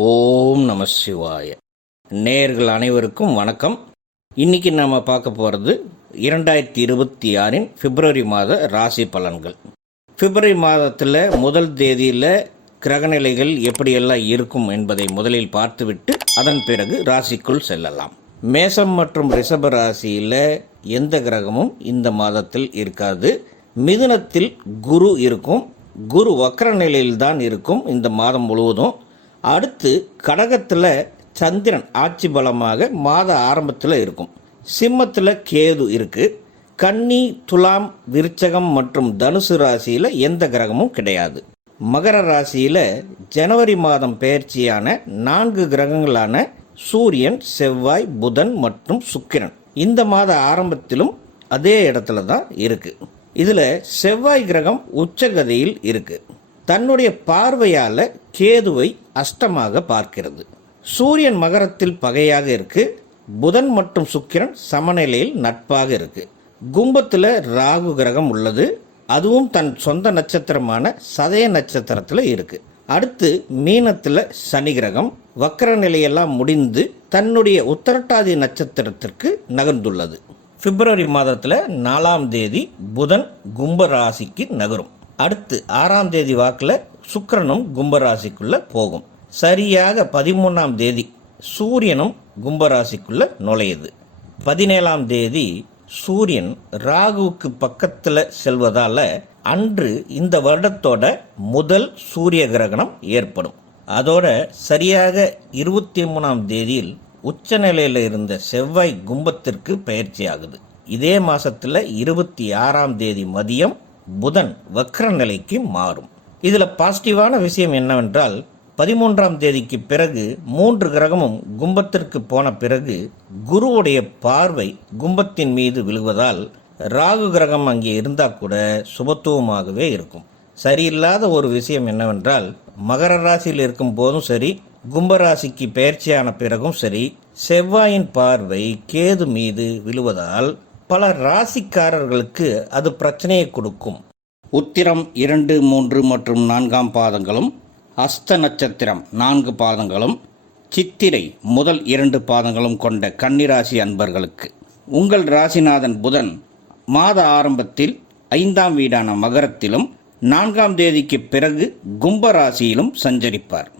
ஓம் நம சிவாய. நேயர்கள் அனைவருக்கும் வணக்கம். இன்னைக்கு நம்ம பார்க்க போகிறது 2026 பிப்ரவரி மாத ராசி பலன்கள். பிப்ரவரி மாதத்தில் முதல் தேதியில் கிரகநிலைகள் எப்படியெல்லாம் இருக்கும் என்பதை முதலில் பார்த்துவிட்டு அதன் பிறகு ராசிக்குள் செல்லலாம். மேசம் மற்றும் ரிஷப ராசியில் எந்த கிரகமும் இந்த மாதத்தில் இருக்காது. மிதுனத்தில் குரு இருக்கும். குரு வக்ர நிலையில்தான் இருக்கும் இந்த மாதம் முழுவதும். அடுத்து கடகத்தில் சந்திரன் ஆட்சி பலமாக மாத ஆரம்பத்தில் இருக்கும். சிம்மத்தில் கேது இருக்குது. கன்னி, துலாம், விருச்சகம் மற்றும் தனுசு ராசியில் எந்த கிரகமும் கிடையாது. மகர ராசியில் ஜனவரி மாதம் பெயர்ச்சியான 4 கிரகங்களான சூரியன், செவ்வாய், புதன் மற்றும் சுக்கிரன் இந்த மாத ஆரம்பத்திலும் அதே இடத்துல தான் இருக்குது. இதில் செவ்வாய் கிரகம் உச்சகதியில் இருக்குது. தன்னுடைய பார்வையால் கேதுவை அஷ்டமாக பார்க்கிறது. சூரியன் மகரத்தில் பகையாக இருக்கு. புதன் மற்றும் சுக்கிரன் சமநிலையில் நட்பாக இருக்கு. கும்பத்தில் ராகு கிரகம் உள்ளது. அதுவும் தன் சொந்த நட்சத்திரமான சதய நட்சத்திரத்தில் இருக்கு. அடுத்து மீனத்தில் சனி கிரகம் வக்கர நிலையெல்லாம் முடிந்து தன்னுடைய உத்தரட்டாதி நட்சத்திரத்திற்கு நகர்ந்துள்ளது. பிப்ரவரி மாதத்தில் 4ஆம் தேதி புதன் கும்ப ராசிக்கு நகரும். அடுத்து 6ஆம் தேதி வாக்கில் சுக்கிரனும் கும்பராசிக்குள்ளே போகும். சரியாக 13ஆம் தேதி சூரியனும் கும்பராசிக்குள்ளே நுழையுது. 17ஆம் தேதி சூரியன் ராகுவுக்கு பக்கத்தில் செல்வதால் அன்று இந்த வருடத்தோட முதல் சூரிய கிரகணம் ஏற்படும். அதோட சரியாக 23ஆம் தேதியில் உச்சநிலையில் இருந்த செவ்வாய் கும்பத்திற்கு பயிற்சி ஆகுது. இதே மாதத்தில் 26ஆம் தேதி மதியம் புதன் வக்ர நிலைக்கு மாறும். இதில் பாசிட்டிவான விஷயம் என்னவென்றால் 13ஆம் தேதிக்கு பிறகு 3 கிரகமும் கும்பத்திற்கு போன பிறகு குருவுடைய பார்வை கும்பத்தின் மீது விழுவதால் ராகு கிரகம் அங்கே இருந்தால் கூட சுபத்துவமாகவே இருக்கும். சரியில்லாத ஒரு விஷயம் என்னவென்றால் மகர ராசியில் இருக்கும் போதும் சரி, கும்பராசிக்கு பெயர்ச்சியான பிறகும் சரி, செவ்வாயின் பார்வை கேது மீது விழுவதால் பல ராசிக்காரர்களுக்கு அது பிரச்சனையை கொடுக்கும். உத்திரம் 2, 3 மற்றும் 4ஆம் பாதங்களும், அஸ்த நட்சத்திரம் 4 பாதங்களும், சித்திரை முதல் 2 பாதங்களும் கொண்ட கன்னிராசி அன்பர்களுக்கு உங்கள் ராசிநாதன் புதன் மாத ஆரம்பத்தில் 5ஆம் வீடான மகரத்திலும் 4ஆம் தேதிக்கு பிறகு கும்பராசியிலும் சஞ்சரிப்பார்.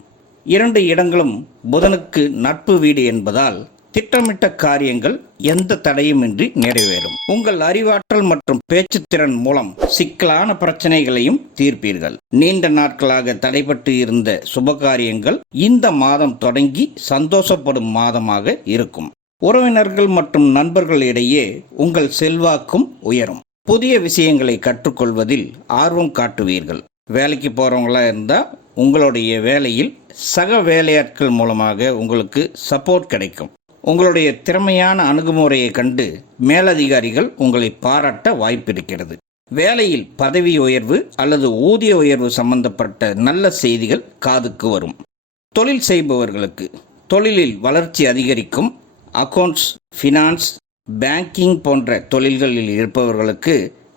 2 இடங்களும் புதனுக்கு நட்பு வீடு என்பதால் திட்டமிட்ட காரியங்கள் எந்த தடையுமின்றி நிறைவேறும். உங்கள் அறிவாற்றல் மற்றும் பேச்சுத்திறன் மூலம் சிக்கலான பிரச்சனைகளையும் தீர்ப்பீர்கள். நீண்ட நாட்களாக தடைபட்டு இருந்த சுபகாரியங்கள் இந்த மாதம் தொடங்கி சந்தோஷப்படும் மாதமாக இருக்கும். உறவினர்கள் மற்றும் நண்பர்களிடையே உங்கள் செல்வாக்கும் உயரும். புதிய விஷயங்களை கற்றுக்கொள்வதில் ஆர்வம் காட்டுவீர்கள். வேலைக்கு போறவங்களா இருந்தால் உங்களுடைய வேலையில் சக வேலையாட்கள் மூலமாக உங்களுக்கு சப்போர்ட் கிடைக்கும். உங்களுடைய திறமையான அணுகுமுறையை கண்டு மேலதிகாரிகள் உங்களை பாராட்ட வாய்ப்பிருக்கிறது. வேலையில் பதவி உயர்வு அல்லது ஊதிய உயர்வு சம்பந்தப்பட்ட நல்ல செய்திகள் காதுக்கு வரும். தொழில் செய்பவர்களுக்கு தொழிலில் வளர்ச்சி அதிகரிக்கும். அக்கவுண்ட்ஸ், ஃபினான்ஸ், பேங்கிங் போன்ற தொழில்களில் இருப்பவர்களுக்கு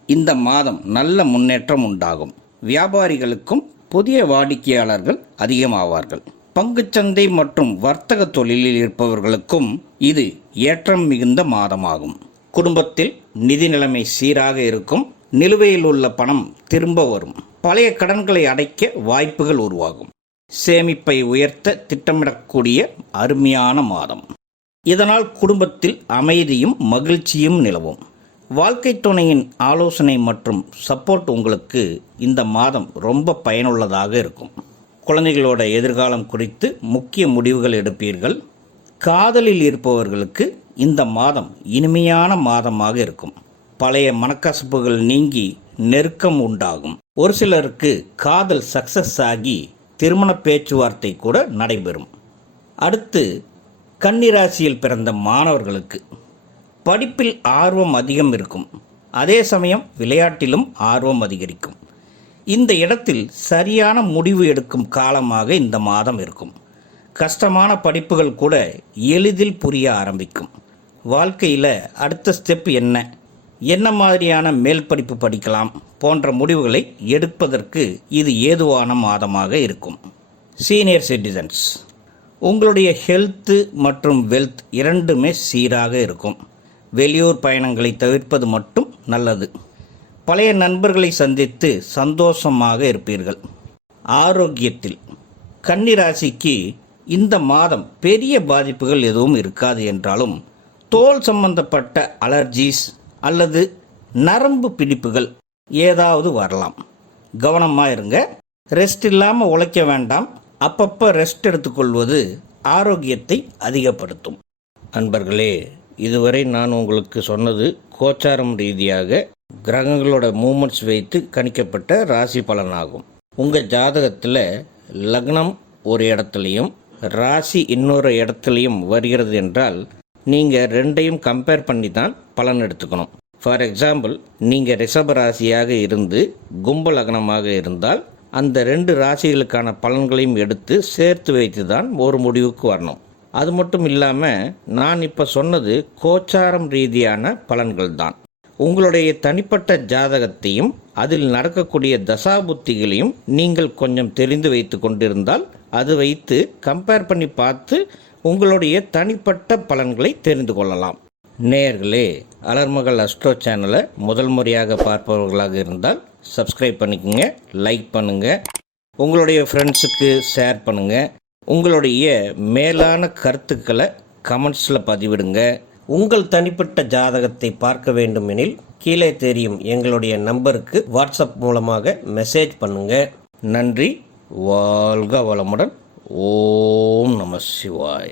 இந்த மாதம் நல்ல முன்னேற்றம் உண்டாகும். வியாபாரிகளுக்கும் புதிய வாடிக்கையாளர்கள் அதிகமாவார்கள். பங்குச்சந்தை மற்றும் வர்த்தக தொழிலில் இருப்பவர்களுக்கும் இது ஏற்றம் மிகுந்த மாதமாகும். குடும்பத்தில் நிதி நிலைமை சீராக இருக்கும். நிலுவையில் உள்ள பணம் திரும்ப வரும். பழைய கடன்களை அடைக்க வாய்ப்புகள் உருவாகும். சேமிப்பை உயர்த்த திட்டமிடக்கூடிய அருமையான மாதம். இதனால் குடும்பத்தில் அமைதியும் மகிழ்ச்சியும் நிலவும். வாழ்க்கை துணையின் ஆலோசனை மற்றும் சப்போர்ட் உங்களுக்கு இந்த மாதம் ரொம்ப பயனுள்ளதாக இருக்கும். குழந்தைகளோட எதிர்காலம் குறித்து முக்கிய முடிவுகள் எடுப்பீர்கள். காதலில் இருப்பவர்களுக்கு இந்த மாதம் இனிமையான மாதமாக இருக்கும். பழைய மனக்கசப்புகள் நீங்கி நெருக்கம் உண்டாகும். ஒரு சிலருக்கு காதல் சக்சஸ் ஆகி திருமண பேச்சுவார்த்தை கூட நடைபெறும். அடுத்து கன்னிராசியில் பிறந்த மாணவர்களுக்கு படிப்பில் ஆர்வம் அதிகம் இருக்கும். அதே சமயம் விளையாட்டிலும் ஆர்வம் அதிகரிக்கும். இந்த இடத்தில் சரியான முடிவு எடுக்கும் காலமாக இந்த மாதம் இருக்கும். கஷ்டமான படிப்புகள் கூட எளிதில் புரிய ஆரம்பிக்கும். வாழ்க்கையில் அடுத்த ஸ்டெப் என்ன மாதிரியான மேல் படிப்பு படிக்கலாம் போன்ற முடிவுகளை எடுப்பதற்கு இது ஏதுவான மாதமாக இருக்கும். சீனியர் சிட்டிசன்ஸ் உங்களுடைய ஹெல்த்து மற்றும் வெல்த் இரண்டுமே சீராக இருக்கும். வெளியூர் பயணங்களை தவிர்ப்பது மட்டும் நல்லது. பழைய நண்பர்களை சந்தித்து சந்தோஷமாக இருப்பீர்கள். ஆரோக்கியத்தில் கன்னி ராசிக்கு இந்த மாதம் பெரிய பாதிப்புகள் எதுவும் இருக்காது என்றாலும் தோல் சம்பந்தப்பட்ட அலர்ஜிஸ் அல்லது நரம்பு பிடிப்புகள் ஏதாவது வரலாம். கவனமாக இருங்க. ரெஸ்ட் இல்லாமல் உழைக்க வேண்டாம். அப்பப்போ ரெஸ்ட் எடுத்துக்கொள்வது ஆரோக்கியத்தை அதிகப்படுத்தும். அன்பர்களே, இதுவரை நான் உங்களுக்கு சொன்னது கோச்சாரம் ரீதியாக கிரகங்களோட மூமெண்ட்ஸ் வைத்து கணிக்கப்பட்ட ராசி பலனாகும். உங்கள் ஜாதகத்தில் லக்னம் ஒரு இடத்துலையும் ராசி இன்னொரு இடத்துலையும் வருகிறது என்றால் நீங்கள் ரெண்டையும் கம்பேர் பண்ணி தான் பலன் எடுத்துக்கணும். ஃபார் எக்ஸாம்பிள், நீங்கள் ரிஷப ராசியாக இருந்து கும்ப லக்னமாக இருந்தால் அந்த 2 ராசிகளுக்கான பலன்களையும் எடுத்து சேர்த்து வைத்து தான் ஒரு முடிவுக்கு வரணும். அது மட்டும் இல்லாமல் நான் இப்போ சொன்னது கோச்சாரம் ரீதியான பலன்கள் தான். உங்களுடைய தனிப்பட்ட ஜாதகத்தையும் அதில் நடக்கக்கூடிய தசாபுத்திகளையும் நீங்கள் கொஞ்சம் தெரிந்து வைத்து கொண்டிருந்தால் அது வைத்து கம்பேர் பண்ணி பார்த்து உங்களுடைய தனிப்பட்ட பலன்களை தெரிந்து கொள்ளலாம். நேயர்களே, அலர்மகள் அஸ்ட்ரோ சேனலை முதல் முறையாக பார்ப்பவர்களாக இருந்தால் சப்ஸ்கிரைப் பண்ணிக்கோங்க, லைக் பண்ணுங்கள், உங்களுடைய ஃப்ரெண்ட்ஸுக்கு ஷேர் பண்ணுங்கள். உங்களுடைய மேலான கருத்துக்களை கமெண்ட்ஸில் பதிவிடுங்க. உங்கள் தனிப்பட்ட ஜாதகத்தை பார்க்க வேண்டுமெனில் கீழே தெரியும் எங்களுடைய நம்பருக்கு வாட்ஸ்அப் மூலமாக மெசேஜ் பண்ணுங்கள். நன்றி. வாழ்க வளமுடன். ஓம் நம சிவாய.